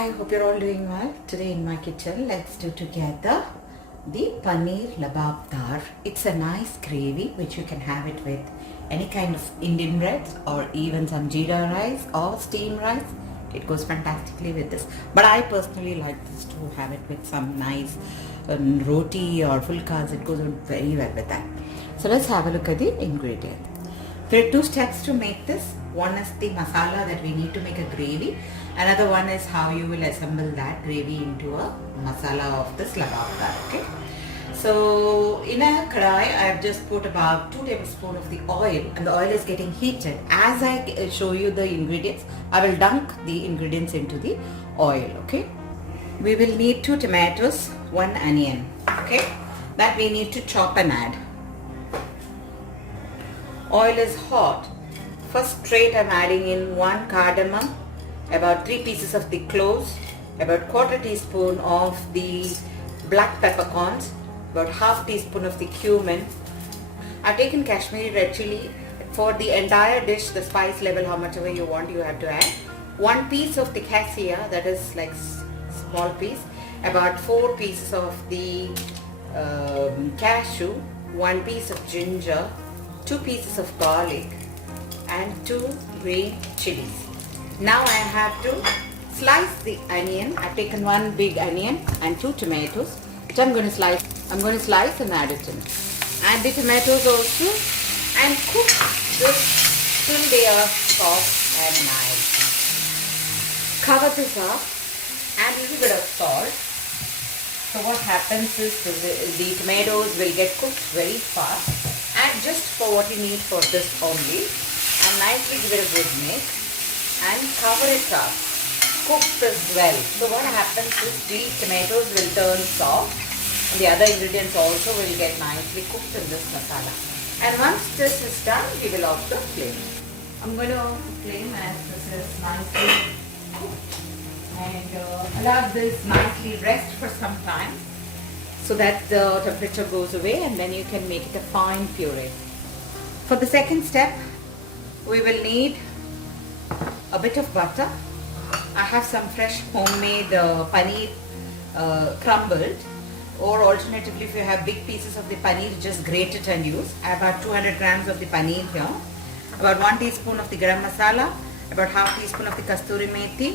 Hi, hope you're all doing well. Today in my kitchen, let's do together the paneer lababdar. It's a nice gravy which you can have it with any kind of Indian breads or even some jeera rice or steamed rice. It goes fantastically with this. But I personally like this to have it with some nice roti or fulkas. It goes on very well with that. So let's have a look at the ingredients. There are two steps to make this. One is the masala that we need to make a gravy. Another one is how you will assemble that gravy into a masala of this lababdar. Okay. So in a kadai, I have just put about 2 tablespoons of the oil, and the oil is getting heated. As I show you the ingredients, I will dunk the ingredients into the oil. Okay. We will need 2 tomatoes, 1 onion. Okay. That we need to chop and add. Oil is hot. First straight I'm adding in 1 cardamom, about 3 pieces of the cloves, about 1/4 teaspoon of the black peppercorns, about 1/2 teaspoon of the cumin. I've taken Kashmiri red chili. For the entire dish, the spice level, how much ever you want, you have to add. 1 piece of the cassia, that is like small piece, about 4 pieces of the cashew, 1 piece of ginger, 2 pieces of garlic and 2 green chilies. Now I have to slice the onion. I've taken 1 big onion and 2 tomatoes which I'm going to slice. I'm going to slice and add it in. Add the tomatoes also and cook this till they are soft and nice. Cover this up, add a little bit of salt. So what happens is the tomatoes will get cooked very fast. Add just for what you need for this only and nicely give it a good mix and cover it up. Cook this well. So what happens is the tomatoes will turn soft and the other ingredients also will get nicely cooked in this masala. And once this is done, we will off the flame. I'm going to off the flame as this is nicely cooked and allow this nicely rest for some time, so that the temperature goes away and then you can make it a fine puree. For the second step, we will need a bit of butter. I have some fresh homemade paneer crumbled, or alternatively if you have big pieces of the paneer, just grate it and use. I have about 200 grams of the paneer here, about 1 teaspoon of the garam masala, about 1/2 teaspoon of the kasturi methi,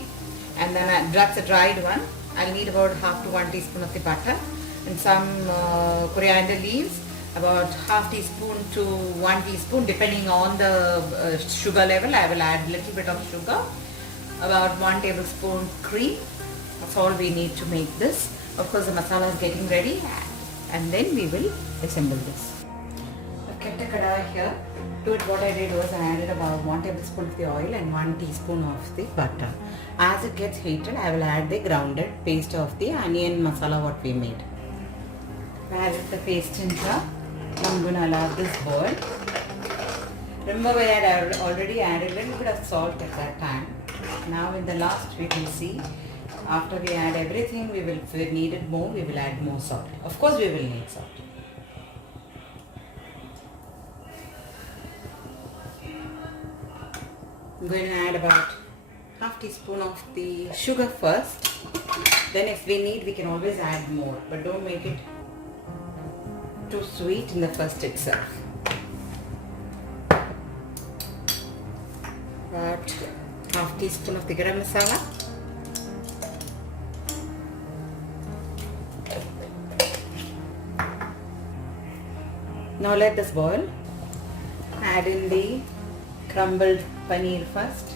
and then that's a dried one. I'll need about 1/2 to 1 teaspoon of the butter and some coriander leaves, about 1/2 teaspoon to 1 teaspoon depending on the sugar level. I will add a little bit of sugar, about 1 tablespoon cream. That's all we need to make this. Of course the masala is getting ready and then we will assemble this. I've kept a kadai here. To it what I did was I added about 1 tablespoon of the oil and 1 teaspoon of the butter. As it gets heated, I will add the grounded paste of the onion masala what we made. I added the paste in here. I'm going to allow this boil. Remember we had already added a little bit of salt at that time. Now in the last we will see, after we add everything, if we needed more, we will add more salt. Of course we will need salt. I'm going to add about 1/2 teaspoon of the sugar first. Then if we need, we can always add more, but don't make it too sweet in the first itself. About 1/2 teaspoon of the garam masala. Now let this boil. Add in the crumbled paneer first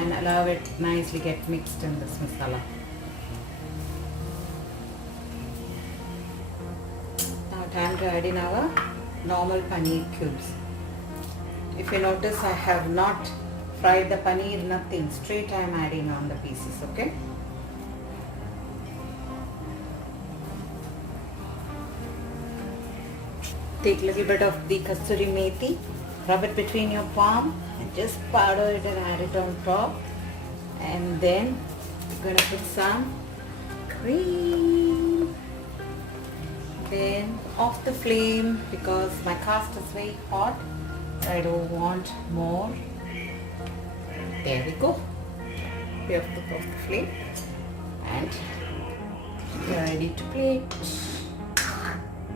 and allow it nicely get mixed in this masala. Now time to add in our normal paneer cubes. If you notice, I have not fried the paneer, nothing. Straight I am adding on the pieces, okay? Take a little bit of the kasturi methi, rub it between your palm and just powder it and add it on top. And then we're going to put some cream. Then off the flame because my cast is very hot. I don't want more. There we go. We have to off the flame and we are ready to plate.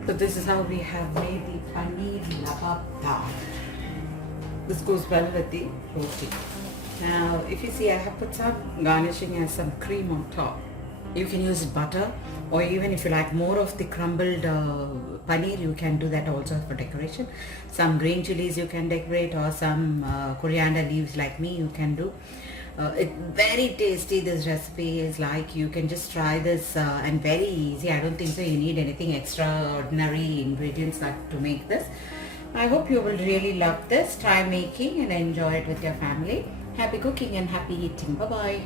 So this is how we have made the paneer labab dal. This goes well with the roti. Now if you see, I have put some garnishing and some cream on top. You can use butter, or even if you like more of the crumbled paneer, you can do that also for decoration. Some green chilies you can decorate, or some coriander leaves like me you can do. It's very tasty. This recipe is like, you can just try this and very easy. I don't think so you need anything extraordinary ingredients to make this. I hope you will really love this. Try making and enjoy it with your family. Happy cooking and happy eating. Bye bye.